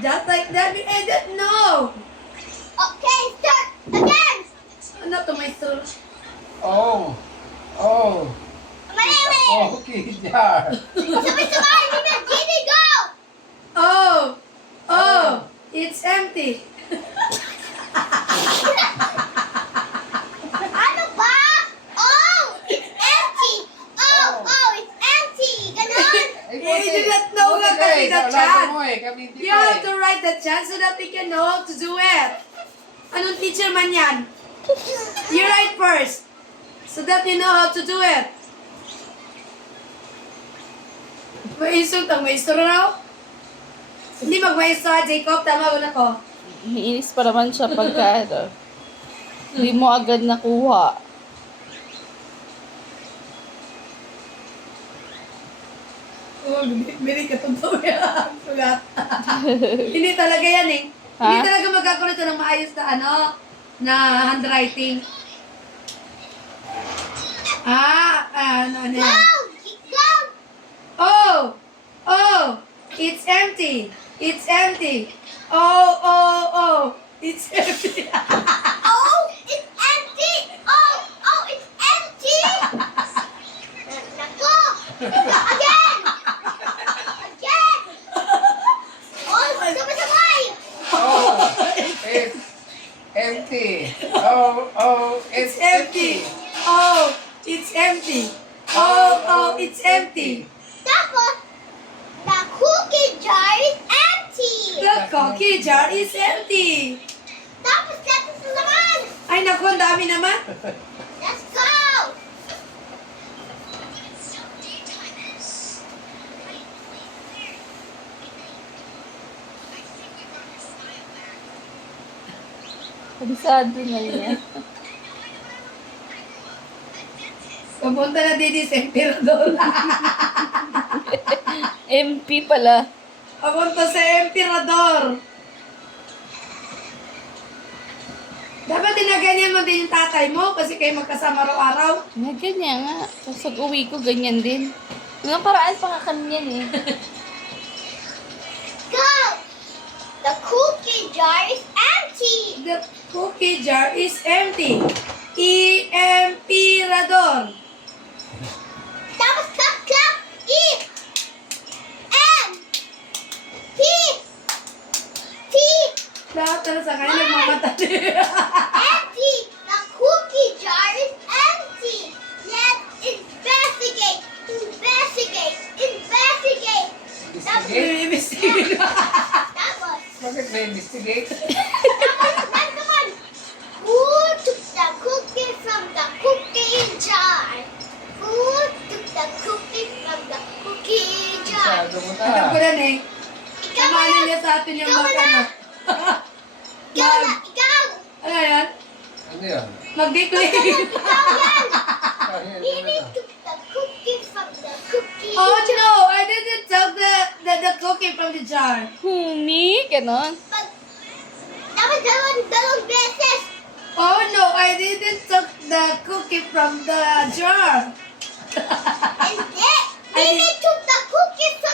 Just like that, I don't know. Okay, start again. Ano to, maestro? Oh. Oh. Mali. Okay, jar. Sabay-sabay, hindi na. Gini, go. Oh, oh, it's empty. Ano ba? Oh, it's empty. Oh, it's empty. Ganon. You do not know nga kasi the chat. Kami hindi You have to write the chat so that we can know how to do it. Anong teacher man yan? You write first so that you know how to do it. Maisog ang maestro raw. Hindi mag-maestro ha, Jacob. Tama ko na ko. Iinis pa naman siya pagka hindi mo agad nakuha. Oh, bili ka totoo yan. Sugat. Hindi talaga yan eh. Ha? Hindi talaga magkakaroon ito ng maayos na na handwriting. Ano Go. yan? Go. Oh! Oh! It's empty! It's empty! Oh! It's empty! Oh, it's empty. Oh, it's empty. Nako. Again. Oh, sabay-sabay. Oh, it's empty. Oh, It's empty! Oh! It's empty! Oh! It's empty! Tapos, the cookie jar is empty. The cookie jar is empty! Tapos, let's naman. Ay naku, ang dami naman! Let's go. Kabisado na niya. Pupunta na din sa emperador. MP pala. Pupunta sa emperador. Dapat dinaganyan mo din yung tatay mo kasi kayo magkasama araw-araw. Nga, ganyan nga. Tapos pag uwi ko, ganyan din. Mga paraan pa nga kanyan eh. Go. The cookie jar is empty. The cookie jar is empty. Emperador. Tapos, clap. E. M. P. T. Lahat na sa kanya nagmamatali. Empty. The cookie jar is empty. Let's investigate. Investigate? Tapos, Bakit may investigate? naman. Who took the cookie from the cookie jar? Who took the cookie from the cookie jar? Masyado mo Alam ko na. na eh. Ikaw Samanin na. niya sa atin yung Ikaw mag na. ano. Ikaw na. Ikaw. Ano yan? Ano yun? Mag-declare. Ikaw yan. Kahit Mimi took the cookie from the cookie Oh jar. no! I didn't take the cookie from the jar. Humi, ganon. Dapat dalawang beses. Oh no! I didn't take the cookie from the jar. Hindi. Mimi took the cookie from